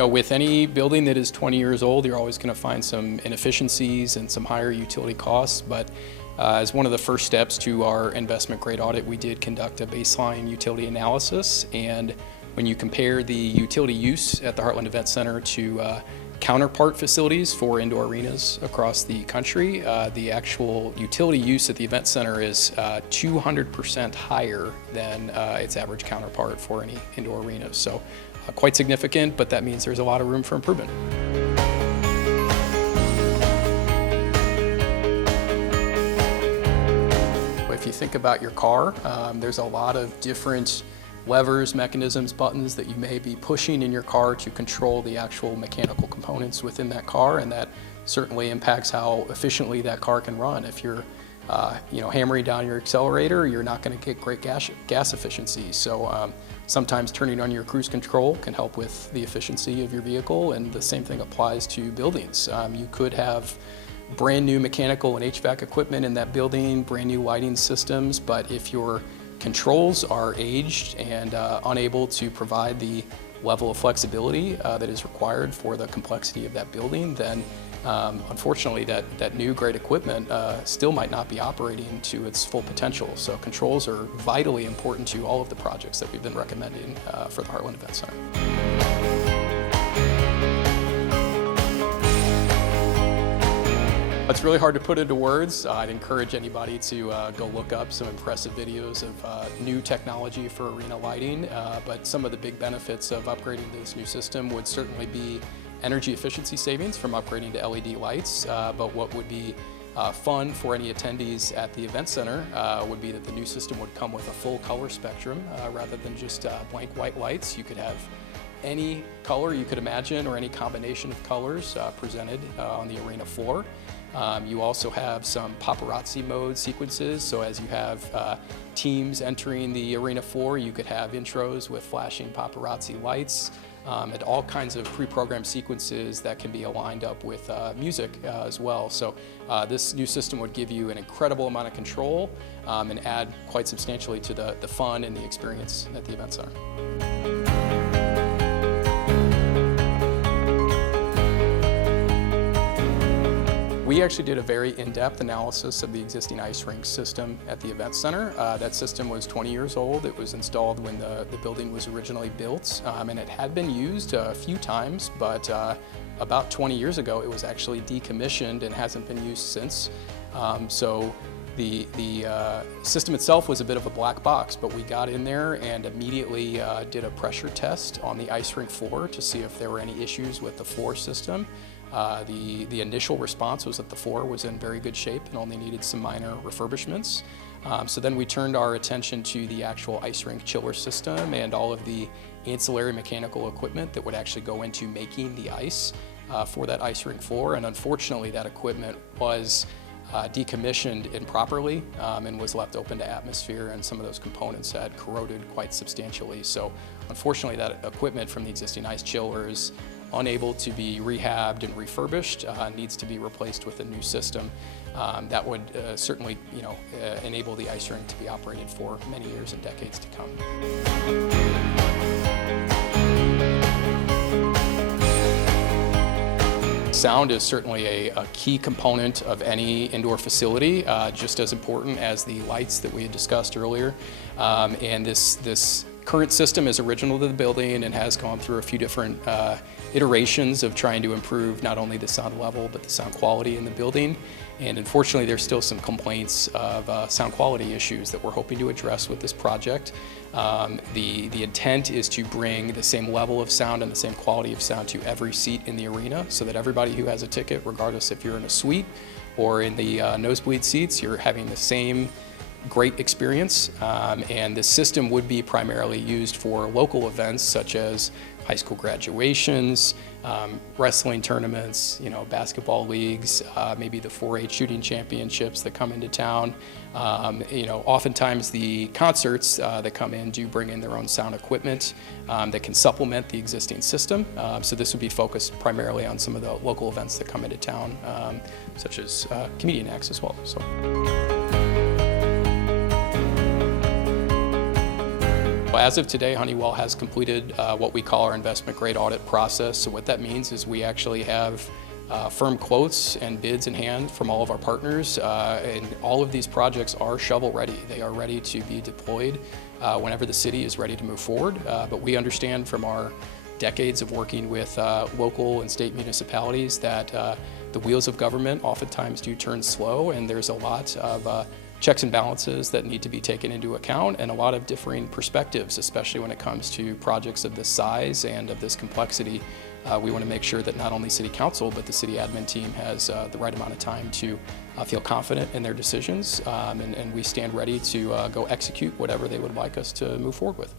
With any building that is 20 years old, you're always going to find some inefficiencies and some higher utility costs. But as one of the first steps to our investment grade audit, we did conduct a baseline utility analysis. And when you compare the utility use at the Heartland Events Center to counterpart facilities for indoor arenas across the country, the actual utility use at the event center is 200% higher than its average counterpart for any indoor arenas. So quite significant, but that means there's a lot of room for improvement. If you think about your car, there's a lot of different levers, mechanisms, buttons that you may be pushing in your car to control the actual mechanical components within that car, and that certainly impacts how efficiently that car can run. If you're hammering down your accelerator, you're not going to get great gas efficiency. So sometimes turning on your cruise control can help with the efficiency of your vehicle, and the same thing applies to buildings. You could have brand new mechanical and HVAC equipment in that building, brand new lighting systems, but if your controls are aged and unable to provide the level of flexibility that is required for the complexity of that building, then unfortunately that new great equipment still might not be operating to its full potential. So controls are vitally important to all of the projects that we've been recommending for the Heartland Events Center. It's really hard to put into words. I'd encourage anybody to go look up some impressive videos of new technology for arena lighting, but some of the big benefits of upgrading to this new system would certainly be energy efficiency savings from upgrading to LED lights, but what would be fun for any attendees at the event center would be that the new system would come with a full color spectrum rather than just blank white lights. You could have any color you could imagine or any combination of colors presented on the arena floor. You also have some paparazzi mode sequences, so as you have teams entering the arena floor, you could have intros with flashing paparazzi lights and all kinds of pre-programmed sequences that can be aligned up with music as well. So this new system would give you an incredible amount of control and add quite substantially to the fun and the experience at the event center. We actually did a very in-depth analysis of the existing ice rink system at the event center. That system was 20 years old. It was installed when the building was originally built, and it had been used a few times, but about 20 years ago it was actually decommissioned and hasn't been used since. So the system itself was a bit of a black box, but we got in there and immediately did a pressure test on the ice rink floor to see if there were any issues with the floor system. The initial response was that the floor was in very good shape and only needed some minor refurbishments. So then we turned our attention to the actual ice rink chiller system and all of the ancillary mechanical equipment that would actually go into making the ice for that ice rink floor. And unfortunately, that equipment was decommissioned improperly and was left open to atmosphere, and some of those components had corroded quite substantially. So unfortunately, that equipment from the existing ice chiller is unable to be rehabbed and refurbished, needs to be replaced with a new system that would certainly enable the ice rink to be operated for many years and decades to come. Sound is certainly a key component of any indoor facility, just as important as the lights that we had discussed earlier. And this current system is original to the building and has gone through a few different iterations of trying to improve not only the sound level but the sound quality in the building. And unfortunately, there's still some complaints of sound quality issues that we're hoping to address with this project. The intent is to bring the same level of sound and the same quality of sound to every seat in the arena, so that everybody who has a ticket, regardless if you're in a suite or in the nosebleed seats, you're having the same great experience. And this system would be primarily used for local events such as high school graduations, wrestling tournaments, basketball leagues, maybe the 4-H shooting championships that come into town. Oftentimes the concerts that come in do bring in their own sound equipment that can supplement the existing system. So this would be focused primarily on some of the local events that come into town, such as comedian acts as well. So. Well, as of today, Honeywell has completed what we call our investment grade audit process. So what that means is we actually have firm quotes and bids in hand from all of our partners, and all of these projects are shovel ready. They are ready to be deployed whenever the city is ready to move forward. But we understand from our decades of working with local and state municipalities that the wheels of government oftentimes do turn slow, and there's a lot of checks and balances that need to be taken into account, and a lot of differing perspectives, especially when it comes to projects of this size and of this complexity. We want to make sure that not only City Council, but the City Admin team has the right amount of time to feel confident in their decisions, and we stand ready to go execute whatever they would like us to move forward with.